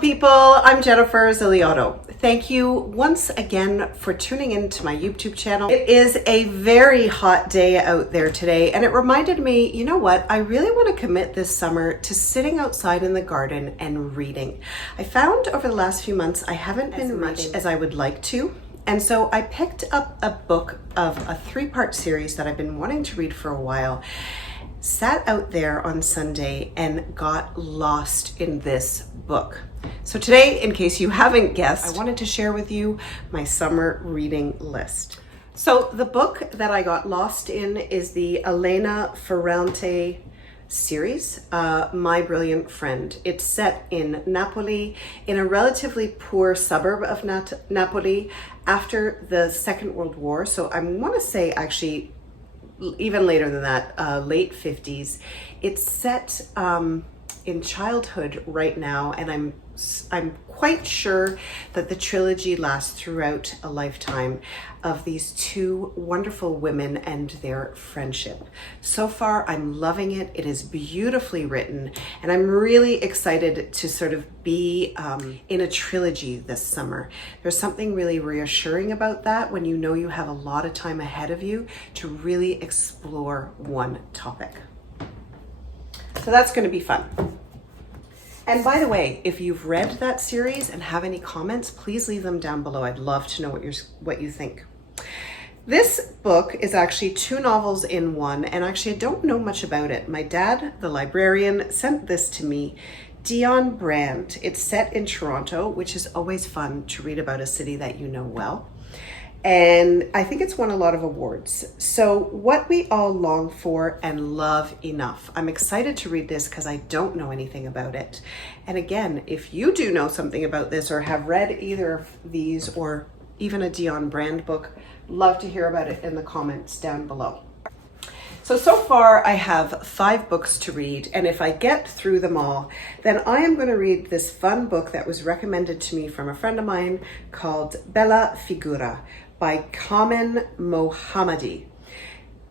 people, I'm Jennifer Ziliotto. Thank you once again for tuning in to my YouTube channel. It is a very hot day out there today, and it reminded me, you know what, I really want to commit this summer to sitting outside in the garden and reading. I found over the last few months I haven't been much as I would like to. And so I picked up a book of a 3-part series that I've been wanting to read for a while, sat out there on Sunday and got lost in this book. So today, in case you haven't guessed, I wanted to share with you my summer reading list. So the book that I got lost in is the Elena Ferrante series, My Brilliant Friend. It's set in Napoli, in a relatively poor suburb of Napoli after the Second World War. So I want to say actually even later than that, late 50s. It's set in childhood right now, and I'm quite sure that the trilogy lasts throughout a lifetime of these two wonderful women and their friendship. So far, I'm loving it. It is beautifully written, and I'm really excited to sort of be in a trilogy this summer. There's something really reassuring about that when you know you have a lot of time ahead of you to really explore one topic. So that's going to be fun. And by the way, if you've read that series and have any comments, please leave them down below. I'd love to know what you think. This book is actually 2 novels in one, and actually I don't know much about it. My dad, the librarian, sent this to me. Dion Brand. It's set in Toronto, which is always fun to read about a city that you know well. And I think it's won a lot of awards. So What We All Long For and Love Enough. I'm excited to read this because I don't know anything about it. And again, if you do know something about this or have read either of these or even a Dion Brand book, love to hear about it in the comments down below. So far I have 5 books to read, and if I get through them all, then I am going to read this fun book that was recommended to me from a friend of mine called Bella Figura by Kamen Mohammadi.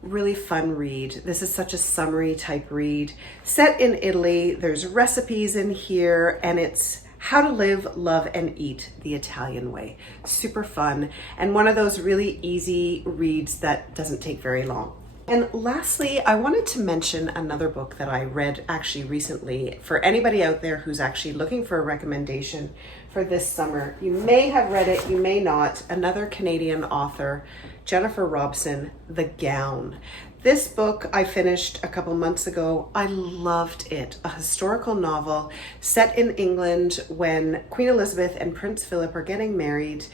Really fun read. This is such a summary type read. Set in Italy, there's recipes in here, and it's how to live, love, and eat the Italian way. Super fun, and one of those really easy reads that doesn't take very long. And lastly, I wanted to mention another book that I read actually recently for anybody out there who's actually looking for a recommendation for this summer. You may have read it, you may not. Another Canadian author, Jennifer Robson, The Gown. This book I finished a couple months ago. I loved it. A historical novel set in England when Queen Elizabeth and Prince Philip are getting married.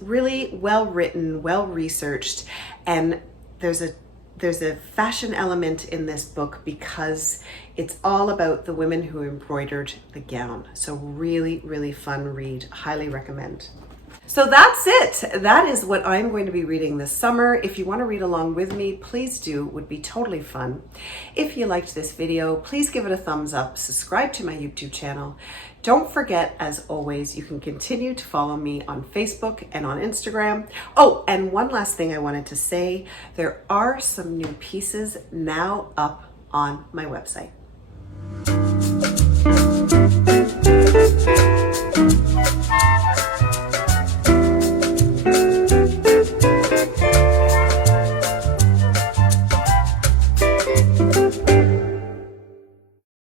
Really well written, well researched, and there's a fashion element in this book because it's all about the women who embroidered the gown. So really, really fun read. Highly recommend. So that's it. That is what I'm going to be reading this summer. If you want to read along with me, please do. It would be totally fun. If you liked this video, please give it a thumbs up. Subscribe to my YouTube channel. Don't forget, as always, you can continue to follow me on Facebook and on Instagram. Oh, and one last thing I wanted to say. There are some new pieces now up on my website.